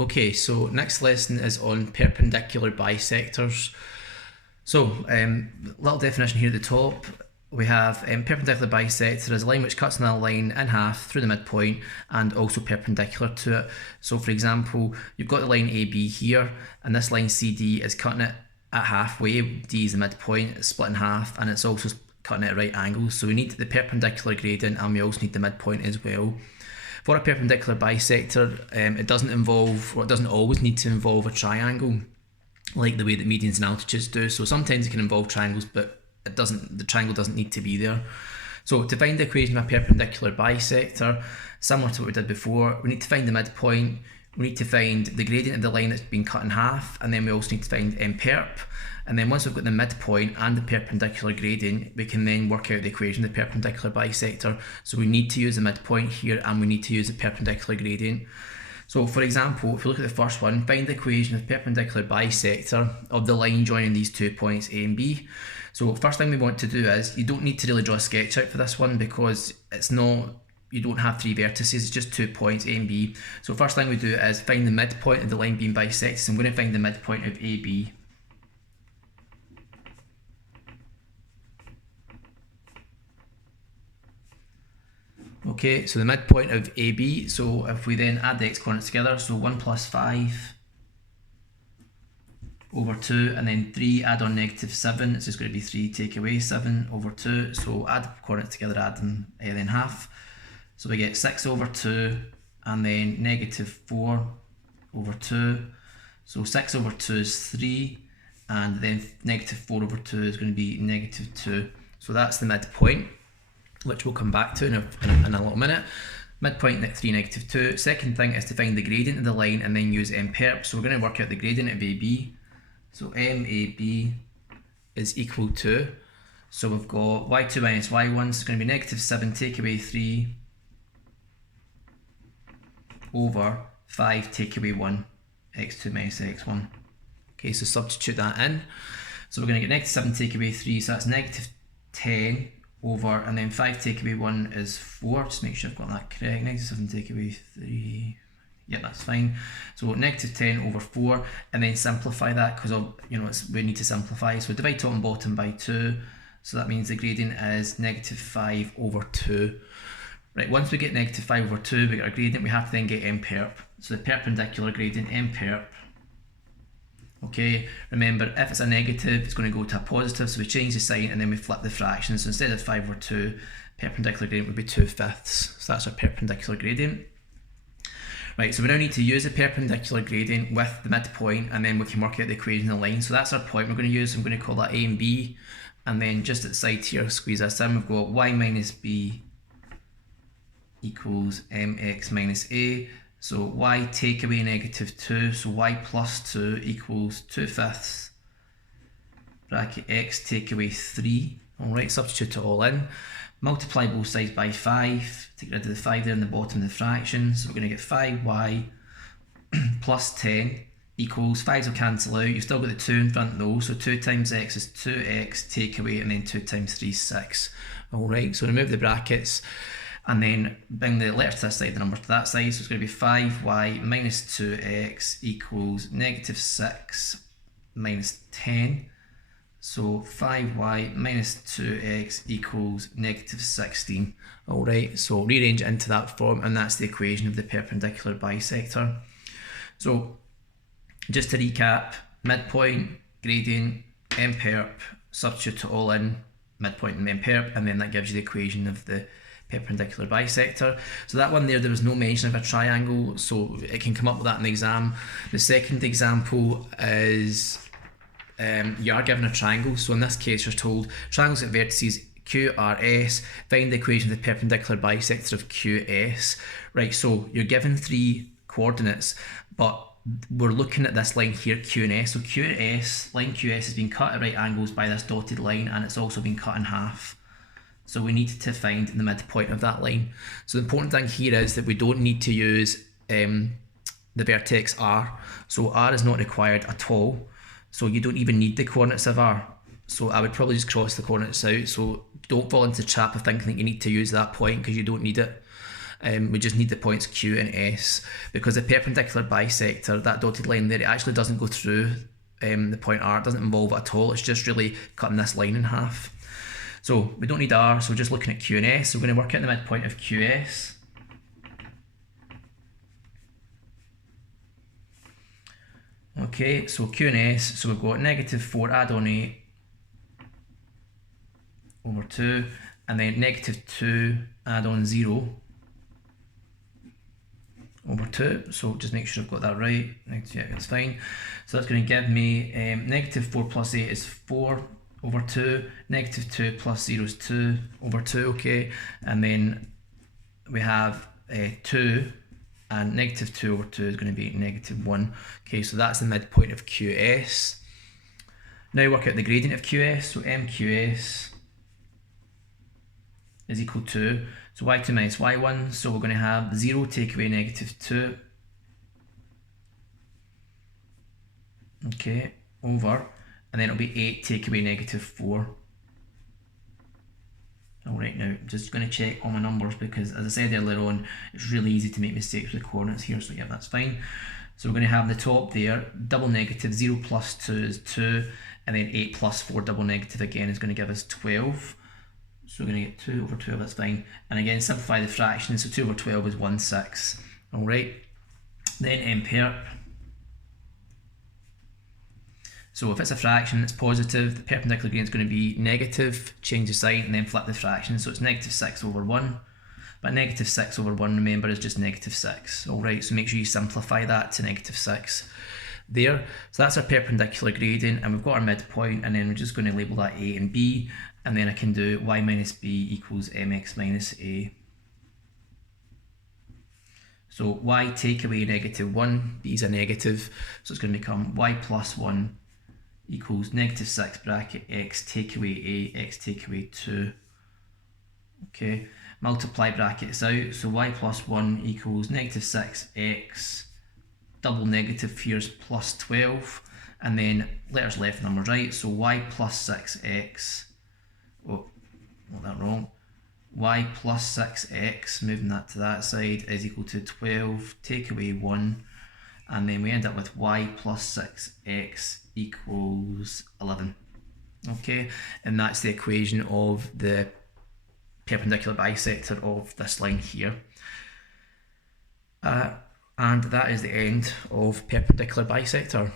Okay, so next lesson is on perpendicular bisectors. So, little definition here at the top. We have perpendicular bisector is a line which cuts another line in half through the midpoint and also perpendicular to it. So for example, you've got the line AB here, and this line CD is cutting it at halfway. D is the midpoint, it's split in half, and it's also cutting it at right angles. So we need the perpendicular gradient, and we also need the midpoint as well. For a perpendicular bisector, it doesn't always need to involve a triangle, like the way that medians and altitudes do. So sometimes it can involve triangles, but the triangle doesn't need to be there. So to find the equation of a perpendicular bisector, similar to what we did before, we need to find the midpoint, we need to find the gradient of the line that's been cut in half, and then we also need to find perp. And then once we've got the midpoint and the perpendicular gradient, we can then work out the equation of the perpendicular bisector. So we need to use the midpoint here, and we need to use the perpendicular gradient. So for example, if we look at the first one, find the equation of perpendicular bisector of the line joining these 2 points A and B. So first thing we want to do is, you don't need to really draw a sketch out for this one because you don't have 3 vertices, it's just 2 points A and B. So first thing we do is find the midpoint of the line being bisected. So I'm going to find the midpoint of AB. Okay, so the midpoint of AB, so if we then add the x coordinates together, so 1 plus 5 over 2, and then 3 add on negative 7, it's just going to be 3 take away 7 over 2, so add the coordinates together, add them, then half. So we get 6 over 2, and then negative 4 over 2, so 6 over 2 is 3, and then negative 4 over 2 is going to be negative 2. So that's the midpoint, which we'll come back to in a little minute. Midpoint 3, negative 2. Second thing is to find the gradient of the line and then use perp. So we're going to work out the gradient of AB. So MAB is equal to, so we've got y2 minus y1, so it's going to be negative 7 take away 3 over 5 take away 1, x2 minus x1. Okay, so substitute that in. So we're going to get negative 7 take away 3, so that's negative 10 over, and then 5 take away 1 is 4, just make sure I've got that correct. Negative 7 take away 3, yeah, that's fine. So negative 10 over 4, and then simplify that because we need to simplify. So divide top and bottom by 2, so that means the gradient is negative 5 over 2. Right, once we get negative 5 over 2, we get our gradient, we have to then get perp. So the perpendicular gradient, perp. Okay, remember, if it's a negative, it's going to go to a positive, so we change the sign and then we flip the fraction. So instead of 5 over 2, perpendicular gradient would be 2/5. So that's our perpendicular gradient. Right, so we now need to use the perpendicular gradient with the midpoint, and then we can work out the equation of the line. So that's our point we're going to use. I'm going to call that A and B, and then just at the side here, squeeze this in. We've got y minus b equals mx minus a. So y take away negative 2, so y plus 2 equals 2/5 bracket x take away 3. Alright, substitute it all in. Multiply both sides by 5, take rid of the 5 there in the bottom of the fraction. So we're going to get 5y plus 10 equals, 5s will cancel out, you've still got the 2 in front though, so 2 times x is 2x, take away, and then 2 times 3 is 6. Alright, so remove the brackets, and then bring the letters to this side, the numbers to that side, so it's going to be 5y minus 2x equals negative 6 minus 10. So 5y minus 2x equals negative 16. Alright, so rearrange it into that form, and that's the equation of the perpendicular bisector. So just to recap, midpoint, gradient, perp, substitute it all in, midpoint and perp, and then that gives you the equation of the perpendicular bisector. So that one there was no mention of a triangle, so it can come up with that in the exam. The second example is you are given a triangle, so in this case you're told triangles at vertices QRS, find the equation of the perpendicular bisector of QS. Right, so you're given 3 coordinates, but we're looking at this line here, Q and S. So QS, line QS has been cut at right angles by this dotted line, and it's also been cut in half. So we need to find the midpoint of that line. So the important thing here is that we don't need to use the vertex R. So R is not required at all. So you don't even need the coordinates of R. So I would probably just cross the coordinates out. So don't fall into the trap of thinking that you need to use that point, because you don't need it. We just need the points Q and S, because the perpendicular bisector, that dotted line there, it actually doesn't go through the point R, it doesn't involve it at all, it's just really cutting this line in half. So we don't need R, so we're just looking at Q and S. So we're going to work out the midpoint of QS. Okay, so Q and S, so we've got -4 add on 8 over 2, and then -2 add on 0 over 2. So just make sure I've got that right. Yeah, that's fine. So that's going to give me -4 plus 8 is 4 over 2, -2 plus 0 is 2 over 2, okay, and then we have 2, and -2 over 2 is going to be -1. Okay, so that's the midpoint of QS. Now work out the gradient of QS. So MQS is equal to, so y2 minus y1, so we're going to have 0 take away -2, okay, over, and then it'll be 8 take away -4. Alright, now I'm just going to check all my numbers, because as I said earlier on, it's really easy to make mistakes with the coordinates here, so yeah, that's fine. So we're going to have the top there, double negative, 0 plus 2 is 2, and then 8 plus 4 double negative again is going to give us 12. So we're going to get 2 over 12, that's fine. And again, simplify the fractions, so 2 over 12 is 1/6. Alright, then M-perp. So if it's a fraction, it's positive, the perpendicular gradient is going to be negative, change the sign, and then flip the fraction. So it's -6 over 1. But -6 over 1, remember, is just -6. Alright, so make sure you simplify that to -6 there. So that's our perpendicular gradient, and we've got our midpoint, and then we're just going to label that A and B, and then I can do y minus b equals mx minus a. So y take away -1, b is a negative, so it's going to become y plus 1 equals -6 bracket x take away a, x take away 2. Okay, multiply brackets out, so y plus 1 equals -6x, double negative here is plus 12, and then letters left, numbers right, so y plus 6x, oh, got that wrong, y plus 6x, moving that to that side, is equal to 12, take away 1, and then we end up with y plus 6x equals 11. Okay, and that's the equation of the perpendicular bisector of this line here. And that is the end of perpendicular bisector.